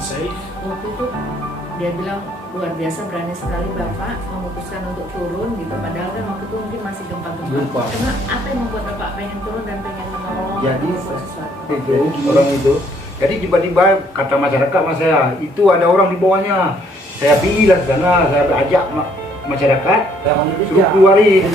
unsafe? Waktu itu dia bilang luar biasa berani sekali Bapak memutuskan untuk turun gitu. Padahal kan waktu itu mungkin masih gempa-gempa. Karena apa yang membuat Bapak pengen turun dan pengen menolong? Jadi sesuatu? itu orang itu. Jadi tiba-tiba kata masyarakat mas saya, itu ada orang di bawahnya. Saya pilihlah ke sana, saya ajak masyarakat, suruh keluarin.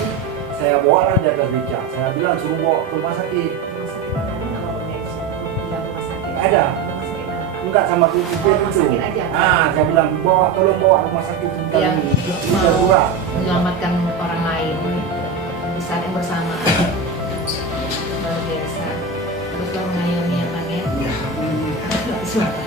Saya bawa aja ke becak. Saya bilang suruh bawa ke rumah sakit. Rumah sakit mana kalau rumah sakit? Ada. Rumah sakit mana? Enggak sama tuh Rumah sakit aja. saya bilang bawa, tolong bawa rumah sakit sebentar Yang ini. Bisa mau kurang. menyelamatkan orang lain di saat yang bersamaan. Luar biasa. Terus lo mengayomi yang lain. Ya. Suara.